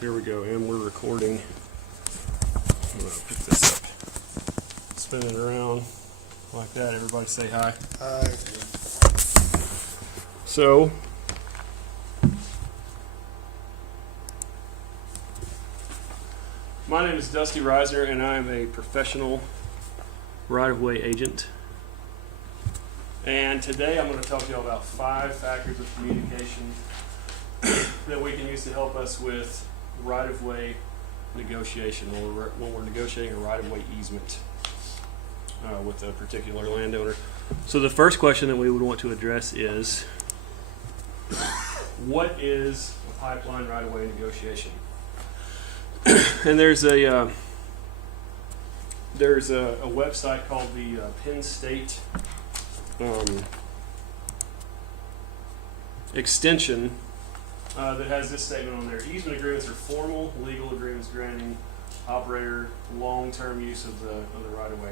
Here we go, and we're recording. I'm gonna pick this up, spin it around like that. Everybody say hi. Hi. So, my name is Dusty Reiser, and I am a professional right-of-way agent. And today I'm going to talk to you about 5 factors of communication that we can use to help us with right-of-way negotiation when we're negotiating a right-of-way easement with a particular landowner. So the first question that we would want to address is, what is a pipeline right-of-way negotiation? And there's a website called the Penn State extension that has this statement on there. Easement agreements are formal legal agreements granting operator long-term use of the right-of-way.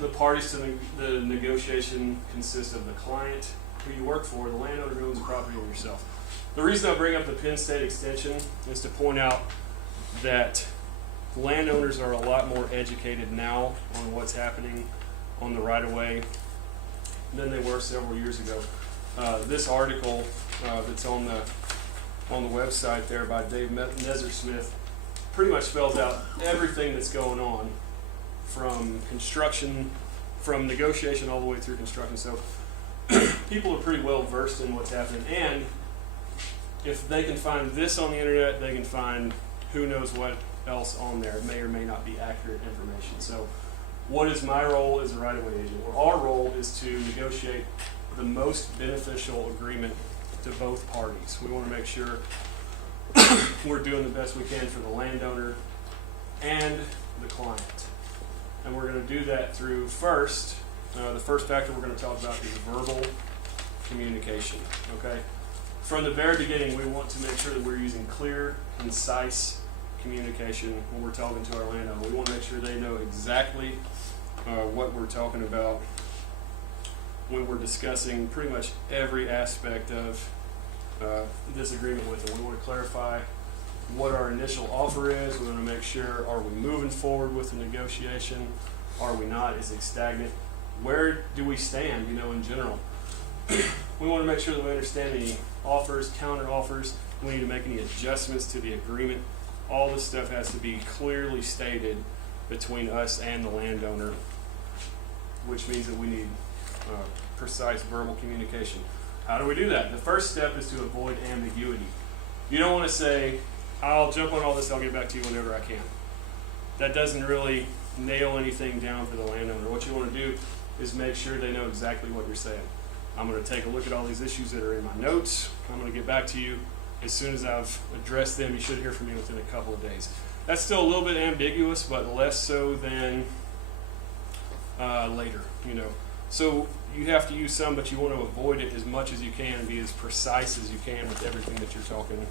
The parties to the negotiation consist of the client who you work for, the landowner who owns the property, and yourself. The reason I bring up the Penn State extension is to point out that landowners are a lot more educated now on what's happening on the right-of-way than they were several years ago. This article that's on the website there by Dave Messersmith pretty much spells out everything that's going on from construction, from negotiation all the way through construction. So people are pretty well versed in what's happening, and if they can find this on the internet, they can find who knows what else on there. It may or may not be accurate information. So what is my role as a right-of-way agent? Well, our role is to negotiate the most beneficial agreement to both parties. We want to make sure we're doing the best we can for the landowner and the client. And we're going to do that through the first factor we're going to talk about is verbal communication. Okay? From the very beginning, we want to make sure that we're using clear, concise communication when we're talking to our landowner. We want to make sure they know exactly what we're talking about when we're discussing pretty much every aspect of this agreement with them. We want to clarify what our initial offer is. We want to make sure, are we moving forward with the negotiation? Are we not? Is it stagnant? Where do we stand, in general? We want to make sure that we understand any offers, counter offers. We need to make any adjustments to the agreement. All this stuff has to be clearly stated between us and the landowner, which means that we need precise verbal communication. How do we do that? The first step is to avoid ambiguity. You don't want to say, I'll jump on all this, I'll get back to you whenever I can. That doesn't really nail anything down for the landowner. What you want to do is make sure they know exactly what you're saying. I'm going to take a look at all these issues that are in my notes. I'm going to get back to you as soon as I've addressed them. You should hear from me within a couple of days. That's still a little bit ambiguous, but less so than later, So you have to use some, but you want to avoid it as much as you can and be as precise as you can with everything that you're talking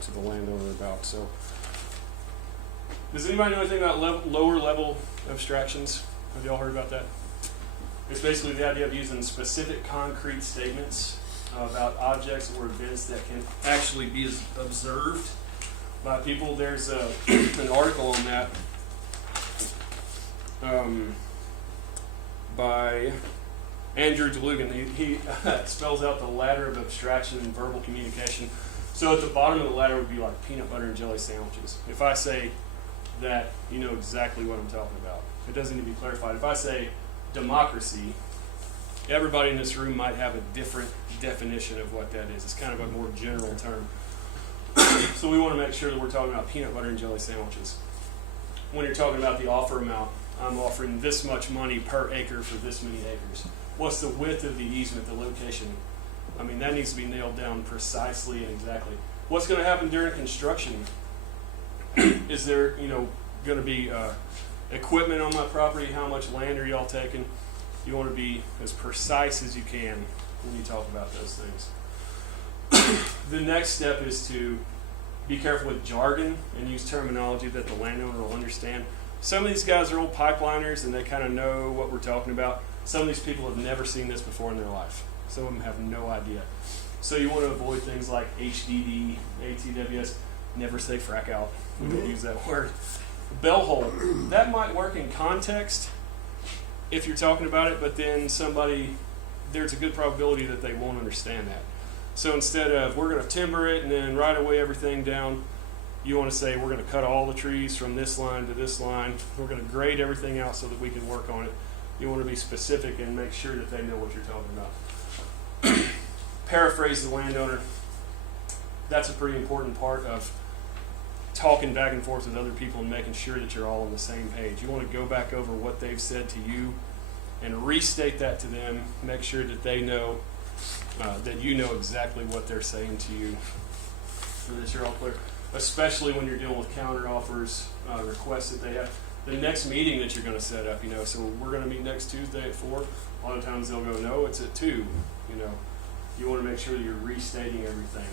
to the landowner about. So, does anybody know anything about lower level abstractions? Have y'all heard about that? It's basically the idea of using specific concrete statements about objects or events that can actually be observed by people. There's an article on that by Andrew DeLugan. He spells out the ladder of abstraction and verbal communication. So at the bottom of the ladder would be like peanut butter and jelly sandwiches. If I say that, you know exactly what I'm talking about. It doesn't need to be clarified. If I say democracy, everybody in this room might have a different definition of what that is. It's kind of a more general term. So we want to make sure that we're talking about peanut butter and jelly sandwiches. When you're talking about the offer amount, I'm offering this much money per acre for this many acres. What's the width of the easement, the location? I mean, that needs to be nailed down precisely and exactly. What's going to happen during construction? Is there, going to be equipment on my property? How much land are y'all taking? You want to be as precise as you can when you talk about those things. The next step is to be careful with jargon and use terminology that the landowner will understand. Some of these guys are old pipeliners and they kind of know what we're talking about. Some of these people have never seen this before in their life. Some of them have no idea. So you want to avoid things like HDD, ATWS. Never say frack out. We don't use that word. Bell hole. That might work in context if you're talking about it, but then there's a good probability that they won't understand that. So instead of we're going to timber it and then right away everything down, you want to say we're going to cut all the trees from this line to this line. We're going to grade everything out so that we can work on it. You want to be specific and make sure that they know what you're talking about. Paraphrase the landowner. That's a pretty important part of talking back and forth with other people and making sure that you're all on the same page. You want to go back over what they've said to you and restate that to them. Make sure that they know that you know exactly what they're saying to you, so that you're all clear. Especially when you're dealing with counter offers, requests that they have. The next meeting that you're going to set up, so we're going to meet next Tuesday at 4. A lot of times they'll go, no, it's at 2. You want to make sure that you're restating everything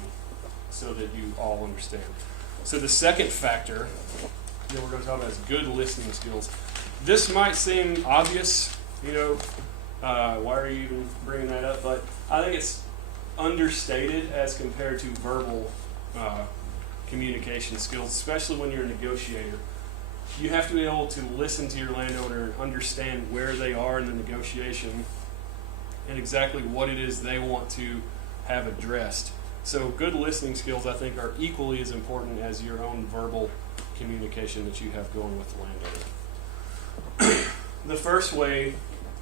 so that you all understand. So the second factor that we're going to talk about is good listening skills. This might seem obvious, why are you even bringing that up? But I think it's understated as compared to verbal communication skills, especially when you're a negotiator. You have to be able to listen to your landowner and understand where they are in the negotiation and exactly what it is they want to have addressed. So good listening skills, I think, are equally as important as your own verbal communication that you have going with the landowner. The first way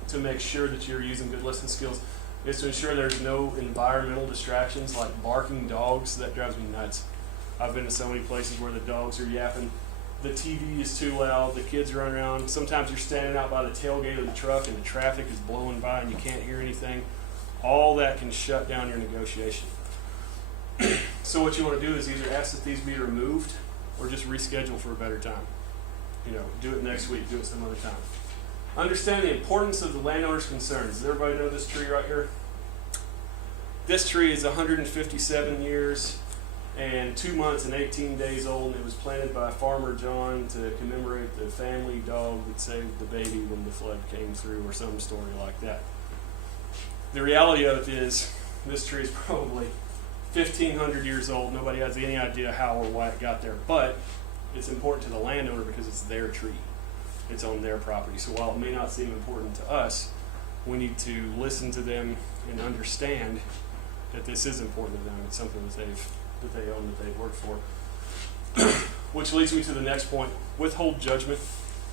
to make sure that you're using good listening skills is to ensure there's no environmental distractions like barking dogs. That drives me nuts. I've been to so many places where the dogs are yapping. The TV is too loud, the kids run around. Sometimes you're standing out by the tailgate of the truck and the traffic is blowing by and you can't hear anything. All that can shut down your negotiation. So what you want to do is either ask that these be removed or just reschedule for a better time. Do it next week, do it some other time. Understand the importance of the landowner's concerns. Does everybody know this tree right here? This tree is 157 years and 2 months and 18 days old, and it was planted by Farmer John to commemorate the family dog that saved the baby when the flood came through, or some story like that. The reality of it is this tree is probably 1,500 years old. Nobody has any idea how or why it got there, but it's important to the landowner because it's their tree. It's on their property. So while it may not seem important to us, we need to listen to them and understand that this is important to them. It's something that they own, that they've worked for. Which leads me to the next point. Withhold judgment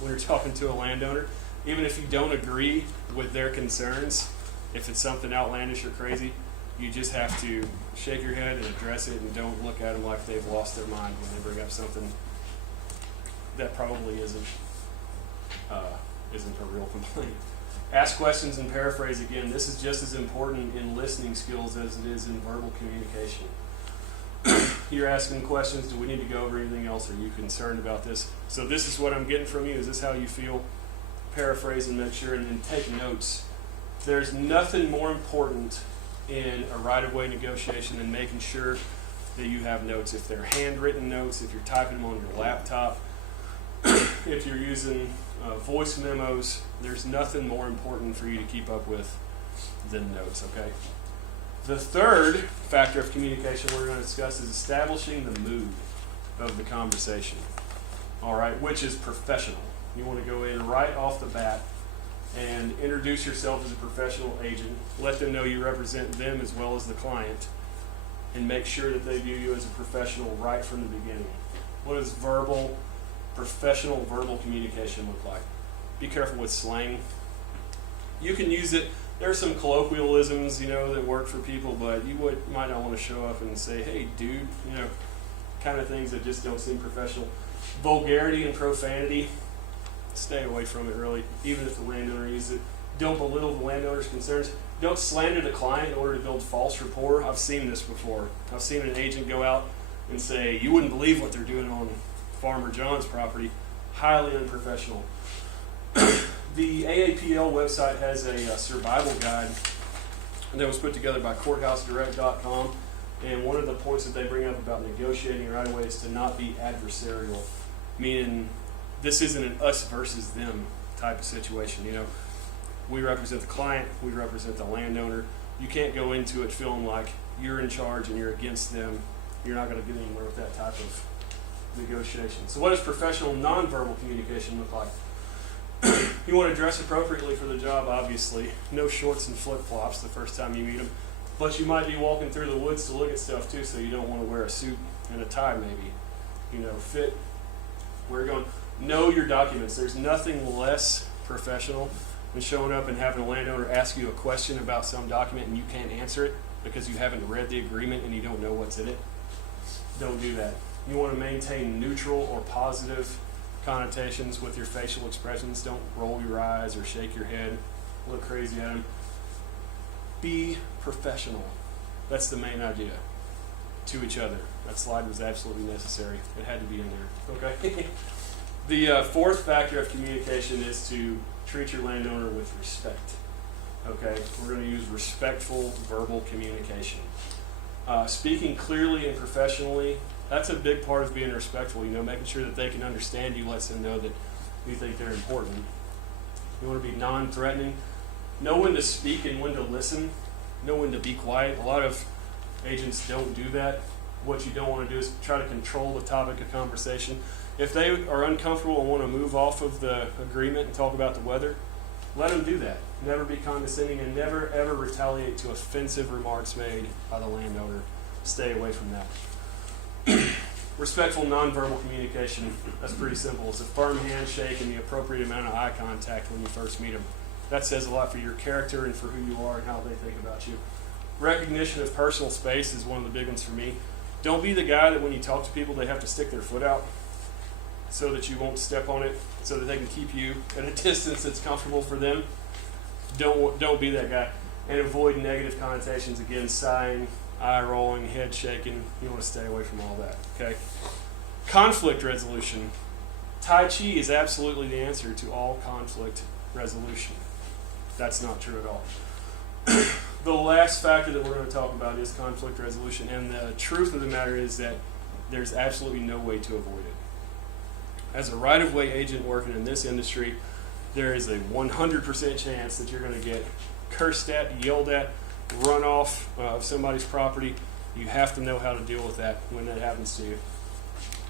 when you're talking to a landowner. Even if you don't agree with their concerns, if it's something outlandish or crazy, you just have to shake your head and address it, and don't look at them like they've lost their mind when they bring up something that probably isn't a real complaint. Ask questions and paraphrase again. This is just as important in listening skills as it is in verbal communication. You're asking questions, do we need to go over anything else? Are you concerned about this? So this is what I'm getting from you. Is this how you feel? Paraphrase and make sure, and then take notes. There's nothing more important in a right-of-way negotiation than making sure that you have notes. If they're handwritten notes, if you're typing them on your laptop, if you're using voice memos, there's nothing more important for you to keep up with than notes, okay? The third factor of communication we're going to discuss is establishing the mood of the conversation, all right, which is professional. You want to go in right off the bat and introduce yourself as a professional agent. Let them know you represent them as well as the client, and make sure that they view you as a professional right from the beginning. What does professional verbal communication look like? Be careful with slang. You can use it. There are some colloquialisms, that work for people, but you might not want to show up and say, hey, dude, kind of things that just don't seem professional. Vulgarity and profanity, stay away from it, really, even if the landowner uses it. Don't belittle the landowner's concerns. Don't slander the client in order to build false rapport. I've seen this before. I've seen an agent go out and say, you wouldn't believe what they're doing on Farmer John's property. Highly unprofessional. The AAPL website has a survival guide that was put together by courthousedirect.com, and one of the points that they bring up about negotiating right away is to not be adversarial, meaning this isn't an us versus them type of situation. We represent the client, we represent the landowner. You can't go into it feeling like you're in charge and you're against them, you're not going to get anywhere with that type of negotiation. So what does professional nonverbal communication look like? You want to dress appropriately for the job, obviously. No shorts and flip-flops the first time you meet them. But you might be walking through the woods to look at stuff too, so you don't want to wear a suit and a tie maybe. You know, fit where you're going. Know your documents. There's nothing less professional than showing up and having a landowner ask you a question about some document and you can't answer it because you haven't read the agreement and you don't know what's in it. Don't do that. You want to maintain neutral or positive connotations with your facial expressions. Don't roll your eyes or shake your head, look crazy at them. Be professional. That's the main idea. To each other. That slide was absolutely necessary. It had to be in there. Okay. The fourth factor of communication is to treat your landowner with respect. Okay. We're going to use respectful verbal communication. Speaking clearly and professionally. That's a big part of being respectful, you know, making sure that they can understand you lets them know that you think they're important. You want to be non-threatening. Know when to speak and when to listen. Know when to be quiet. A lot of agents don't do that. What you don't want to do is try to control the topic of conversation. If they are uncomfortable and want to move off of the agreement and talk about the weather, let them do that. Never be condescending and never ever retaliate to offensive remarks made by the landowner. Stay away from that. Respectful nonverbal communication, that's pretty simple. It's a firm handshake and the appropriate amount of eye contact when you first meet them. That says a lot for your character and for who you are and how they think about you. Recognition of personal space is one of the big ones for me. Don't be the guy that when you talk to people they have to stick their foot out so that you won't step on it, so that they can keep you at a distance that's comfortable for them. Don't be that guy. And avoid negative connotations. Again, sighing, eye rolling, head shaking. You want to stay away from all that. Okay. Conflict resolution. Tai Chi is absolutely the answer to all conflict resolution. That's not true at all. The last factor that we're going to talk about is conflict resolution, and the truth of the matter is that there's absolutely no way to avoid it. As a right-of-way agent working in this industry, there is a 100% chance that you're going to get cursed at, yelled at, run off of somebody's property. You have to know how to deal with that when that happens to you.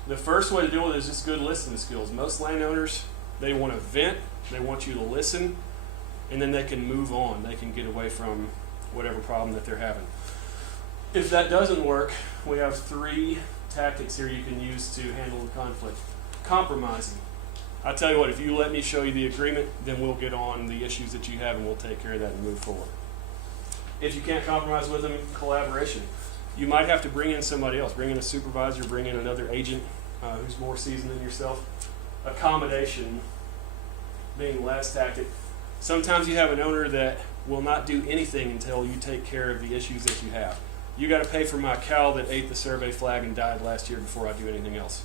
The first way to deal with it is just good listening skills. Most landowners, they want to vent, they want you to listen, and then they can move on. They can get away from whatever problem that they're having. If that doesn't work, we have 3 tactics here you can use to handle the conflict. Compromising. I tell you what, if you let me show you the agreement, then we'll get on the issues that you have and we'll take care of that and move forward. If you can't compromise with them, collaboration. You might have to bring in somebody else. Bring in a supervisor, bring in another agent who's more seasoned than yourself. Accommodation being the last tactic. Sometimes you have an owner that will not do anything until you take care of the issues that you have. You got to pay for my cow that ate the survey flag and died last year before I do anything else.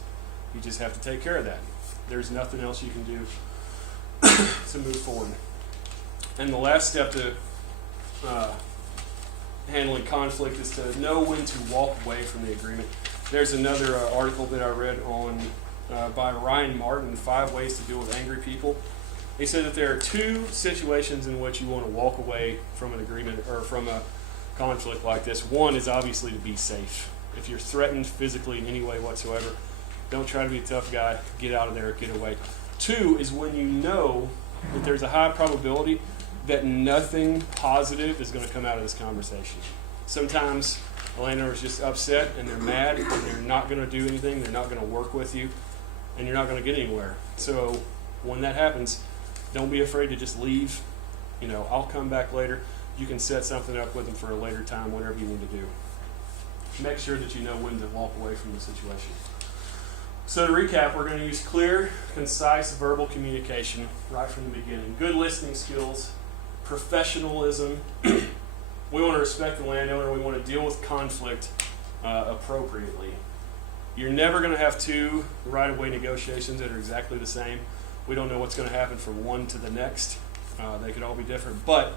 You just have to take care of that. There's nothing else you can do to move forward. And the last step to handling conflict is to know when to walk away from the agreement. There's another article that I read on by Ryan Martin, 5 Ways to Deal with Angry People. He said that there are 2 situations in which you want to walk away from an agreement or from a conflict like this. One is obviously to be safe. If you're threatened physically in any way whatsoever, don't try to be a tough guy. Get out of there, get away. 2 is when you know that there's a high probability that nothing positive is going to come out of this conversation. Sometimes a landowner is just upset and they're mad and they're not going to do anything, they're not going to work with you, and you're not going to get anywhere. So when that happens, don't be afraid to just leave. You know, I'll come back later. You can set something up with them for a later time, whatever you need to do. Make sure that you know when to walk away from the situation. So to recap, we're going to use clear, concise verbal communication right from the beginning. Good listening skills, professionalism. We want to respect the landowner. We want to deal with conflict appropriately. You're never going to have 2 right-of-way negotiations that are exactly the same. We don't know what's going to happen from one to the next. They could all be different. But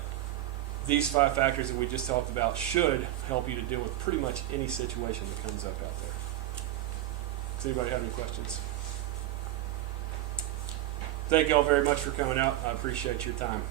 these 5 factors that we just talked about should help you to deal with pretty much any situation that comes up out there. Does anybody have any questions? Thank you all very much for coming out. I appreciate your time.